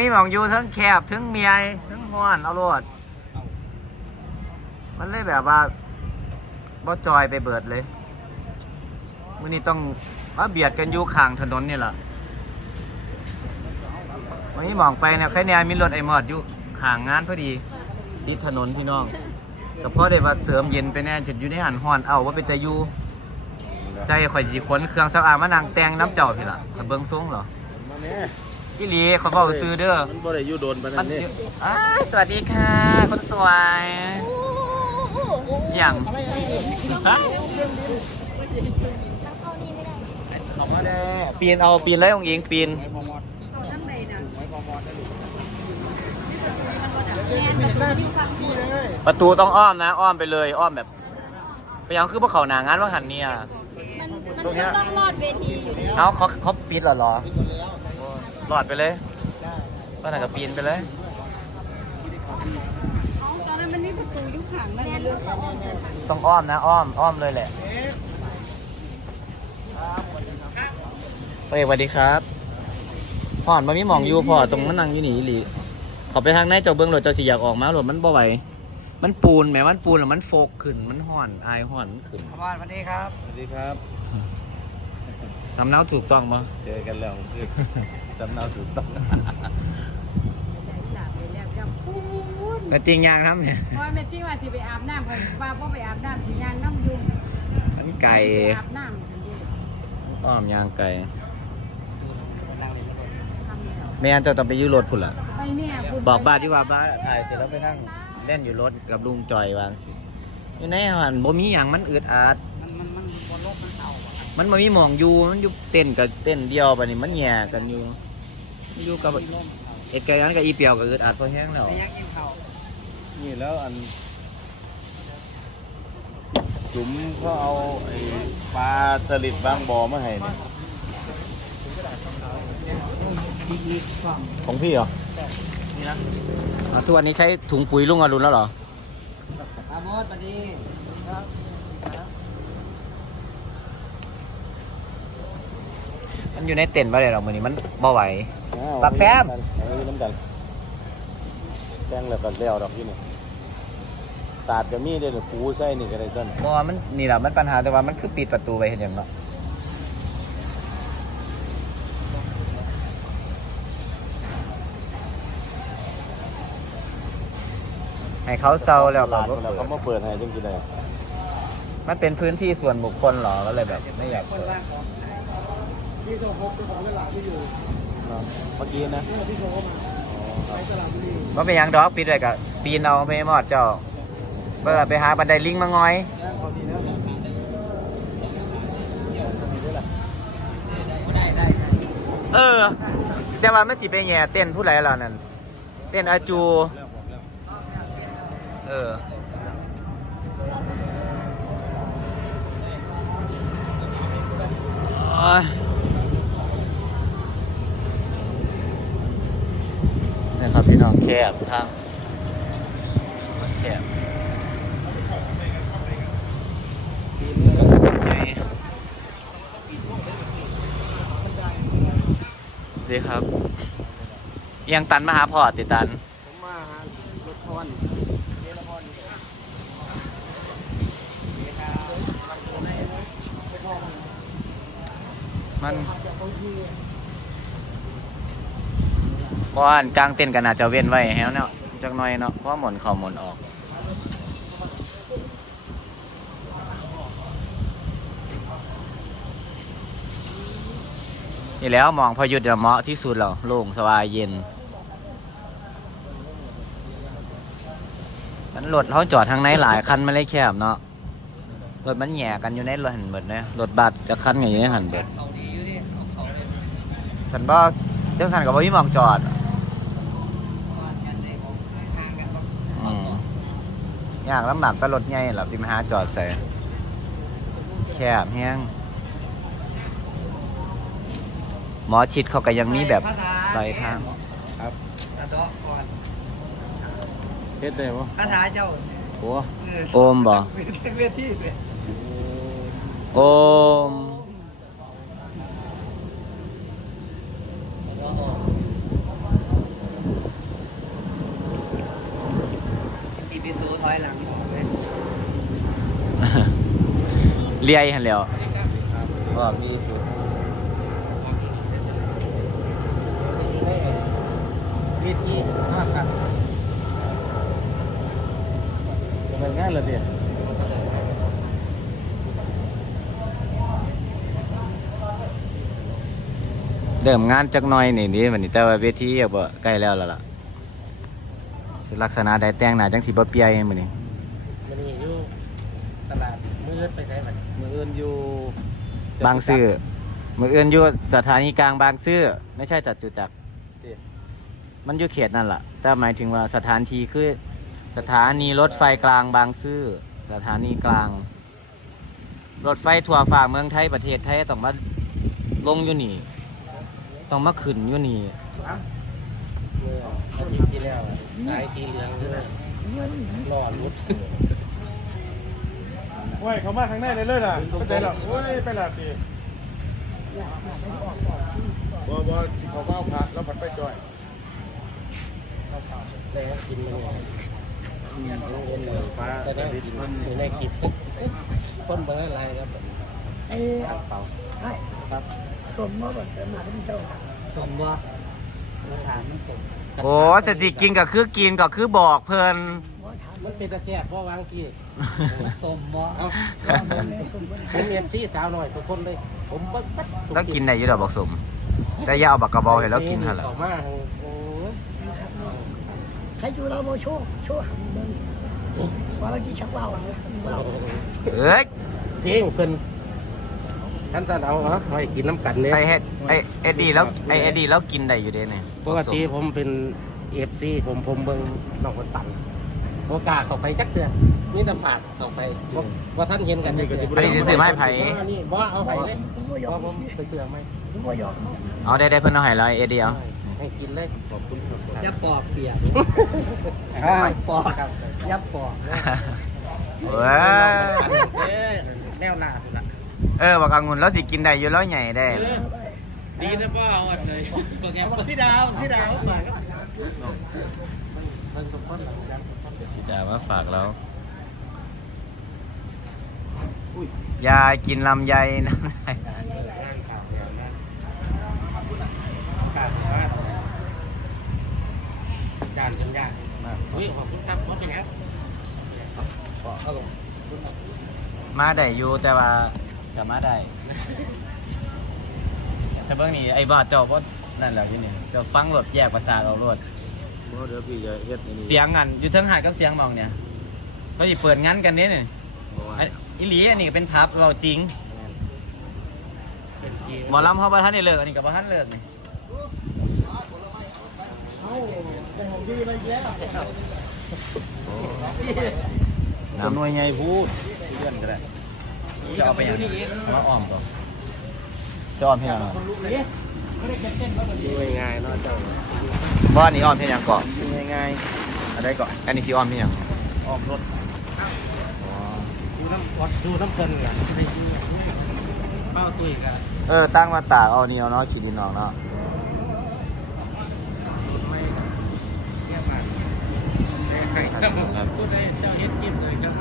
มีหมองอยู่ทั้งแคบทั้งเมียทั้งห้อนเอาโลดมันเลยแบบว่าบ่จอยไปเบิดเลยมื้อนี้ต้องมาเบียดกันอยู่ข้างถนนนี่แหละวันนี้มองไปเนี่ยใครเนี่ยมีรถไอหมอดอยู่ข้างงานพอดีติดถนนพี่น้องก็พอได้ว่าเสริมเย็นไปแน่จุดอยู่ในหันห้อนเอาว่าเป็นใจอยู่ใจข่อยสิขนเครื่องสำอางมานั่งแตงน้ำเจ้าพี่ล่ะเบิ่งทรงเหรอ มาแม่พี่ลีเขาบอกซื้อเด้อมันบ่ได้อยู่โดนปานมันั้นนนี่อ้ายสวัสดีค่ะคนสวยอย่างฮะออกมาเด้ปีนเอาปีนเลยองค์เองปีน ประตูต้องอ้อมนะ อ้อมไปเลยอ้อมแบบไปยังคือพวกเขาหนางานว่าหันเนี่ย มันมันก็ต้องรอดเวทีอยู่ดีเอ้าเขาเขาปิดเหรอเหรอ หลอดไปเลยก็น่าจะปีนไปเลยตอนนั้นมันมีประตูยุคขังมันเรื่องของต้องอ้อมนะ อ้อม อ้อมเลยแหละเฮ้ยสวัสดีครับพ่อนมามีหมองอยู่พ่อตรงมันนั่งอยู่หนีหลีเขาไปทางไหนเจ้าเบิ้งรถเจ้าสิอยากออกมาหรถมันบ่ไหวมันปูนแหมมันปูนหรือมันโฟกขึ้น มันห่อน อายห่อนขึ้นขบวนสวัสดีครับ สวัสดีครับ ทำเนาถูกต้องปะเจอกันแล้วคือจำเนาถูกต้องแต่จริงยางทำเนี่ยเพราะว่าแม่ที่ว่าสิไปอาบน้ำเพิ่นว่าบ่ไปอาบน้ำสิย่างน้ำยุงมันไก่ไปอาบน้ำสันเดีอ้อมยางไก่ทำแล้วแม่นเจ้าต้องไปอยืรรถพุ่นล่ะไปแม่คุณบอกบ้านที่ว่าบ้านถ่ายเสร็จแล้วไปนั่งเล่นอยู่รถกับลุงจอยวางสิอยู่ในหันบ่มีหยังมันอึดอัด มันมันมันบนโลกมัน เก่าอะมันบ่มีหมองอยู่มันอยู่เต้นกับเต้นเดียวไปนี่มันแย่กันอยู่มันอยู่กับไอ้ไก่นั้นกับอีเปียวกับอึดอัดพอแห้งแล้วไม่อยากกินข้าวนี่แล้วอัน จุ๋มเขาเอาไอ้ปลาสลิดบางบ่อมาให้เนี่ยของพี่เหรออะทุกวันนี้ใช้ถุงปุ๋ยลุงอรุณแล้วเหรออามดสวัสดี มันอยู่ในเต็นท์บ่ได้หรอกมื้อนี้มันบ่ไหวอ้าวปักแซมอันนี้น้ำกันแจ้งแล้วก็แล้วดอกที่นี่ศาสตร์จะมีได้หรือปูใส่นี่ก็ได้ต้นบ่ว่ามันนี่แหละมันปัญหาแต่ว่ามันคือปิดประตูไว้เฮ็ดหยังเนาะให้เขาเซาแล้วก็ลาดบ่แล้วเปิเขาดมาเปิดให้จังกี่ได้มันเป็นพื้นที่ส่วนบุคคลเหรอก็เลยแบบไม่อยากคนเปิดล่างของ ที่โซฮกเป็นของเวลาที่อยู่เนาะเมื่อกี้นะที่โซฮกมาไปสระบุรีว่าเป็นหยังดอกปิดเลยกับปีนเอาไปหมอดเจ้าเพื่อไปหาบันไดลิงมาง้อยย่างเขาดีแล้วได้ได้ได้เออ แต่ว่ามันสิไปแย่เต้นผู้ไรล่ะนั่นเต้นอาจู เออ โอ๊ยนี่ครับพี่น้อง แคบทางแคบดีครับเอียังตันมาหาพ่อติตัน ผมมาหารถพรเจรพรมัน ว่านกลางเต้นกันอาจจะเว้นไว้แฮวเนาะจักหน่อยเนาะเพราะหมุนเข้าหมุนออกนี่แล้วมองพอหยุดเหมาะที่สุดแล้วโล่งสบายเย็นมันรถเขาจอดทางไหนหลายคันไม่เลยแคบเนาะรถมันแย่กันอยู่ในรถหันเบิดเนี่ยรถบัสจะคันอย่างนี้หันเบิดฉันบ่เจ้าสันกับว่ามีมองจอด ก่อนกันเลยผมห่างกันบอก อืม ยากลำบากก็รถใหญ่หรอที่มาหาจอดใส่แคบแห้งหมอชิดเขาก็ยังมีแบบไรทางครับกระดอกก่อนเฮ็ดได้ปะคาถาเจ้าโอ้โอมบ่เป็นเวทีเลยโอม เลียหันแล้วบอกดีสุดวิธีนอดกันจะเป็นงานเหรอเดียเริ่มงานจักหน่อยนี่นี่มันนี่แต่ว่าเวทีก็บ่ใกล้แล้วแล้วล่ะสิลักษณะใดแต่งหน้าจังสิบ่เปียเองมื้อนี้มันนี่อยู่ต ลาดมืดไปไหนบัดมืออื่นอยู่บางซื่อมื้ออื่นอยู่สถานีกลางบางซื่อไม่ใช่จตุจักรมันอยู่เขตนั่นล่ะแต่หมายถึงว่าสถานที่คือ สถานีรถไฟกลางบางซื่อสถานีกลาง รถไฟทั่วฟ้าเมืองไทยประเทศไทยต้องมาลงอยู่นี่ต้องมาขึ้นอยู่นี่เมื่ออาทิตย์ที่แล้วสายสีเหลืองใช่ไหมรอรุด โอ้ยเขามาข้างในเลยเลยล่ะเข้าใจแล้วโอ้ยไปละดีบ่บ่สิเขาเมาพระแล้วผัดไปจอยได้กินมันเนี่ยต้องเย็นเลยแต่ได้กินอยู่ในกิบคนเบอร์อะไรครับไอ้เป่าไอ้ครับสมมาบ่เติมมาที่เจ้าสมว่าถามมันสมโอ้สติกินก็คือกินก็คือบอกเพิ่น มันเป็นตะแซ่บเพราะวางที่สมบ่เอาผมเรียนที่สาวหน่อยทุกคนเลย ผมเบิ้งปั๊ดต้องกินได้อยู่ดอกบอกสมแต่อย่าเอาบักกระบอกให้เรากินเท่าไหร่ต่อมาโอ้ยใครอยู่เราบ่โชว์โชว์หันเบิ่งว่าเรากี่ชักว่าวนะว่าวเอ้ยเท่งเพิ่นท่านจะเอาเหรอคอยกินน้ำกันเนี่ยไอเฮ็ดไอเอ็ดดี้แล้วไอเอ็ดดี้แล้วกินได้อยู่เด้เนี่ยปกติผมเป็นเอฟซีผมผมเบิ่งน้องคนปั่น โอกาสเข้าไปจักเตือนนี่แต่ฝากเข้าไปบ่ว่าท่านเห็นกันจักเตือนอันนี้สิซื้อไม้ไผ่นี่บ่เอาไผ่เลยผมบ่ยอบ่มผมไปเสือไหมผมบ่ยอมเอาได้ได้เพิ่นเอาให้แล้วไอ้เอ็ดดี้เอาให้กินเลยขอบคุณครับอย่าปอกเปียกปอกครับอย่าปอกเว้ยเออแนวหน้าพุ่นล่ะเออบักองุ่นแล้วสิกินได้อยู่แล้วใหญ่ได้ดีนะพ่อเอาอันเลยบอกแกสีดาวสีดาวฝากมันสมควรห ลังจากสิดามาฝากเรายายกินลำไยน้ำลายจานจนยากมากอุ้ยขอบคุณครับว่าเป็นไงมาได้อยู่แต่ว่าก็มาได้แต่เบิ่งนี่ไอ้บาดเจ้าบ่นั่นแหละอยู่นี่เจ้าฟังรถแยกประสาทเอารถ บ่เดี๋ยวพี่จะเฮ็ดอันนี้เสียงอันอยู่เทิงหาดกับเสียงหมองเนี่ยเขาสิเปิดงานกันเนี่ยนี่บ่ว่าอันอีหลีอันนี้ก็เป็นทับเราจริงเป็นกีหมอลำเขาบ่ทันได้เลิกอันนี้ก็บ่ทันเลิกนี่จะหน่วยไงพูดเลื่อนก็ได้จะเอาไปยังมาอ้อมก่อนจะอ้อมเพียง ดูง่ายๆเนาะเจ้าบ่อันนี้อ้อมเพียงก่อนง่ายอันใดก่อนอันนี้ที่อ้อมเพียงๆออกรถดูน้ำวัดดูน้ำเพลินกันไม่ดีเป้าตุ้ยกันเออตั้งมาตากเอานี่เอาเนาะขีดินออกเนาะไม่แย่มากใครครับพูดได้เจ้าเฮ็ดกินเลยครับ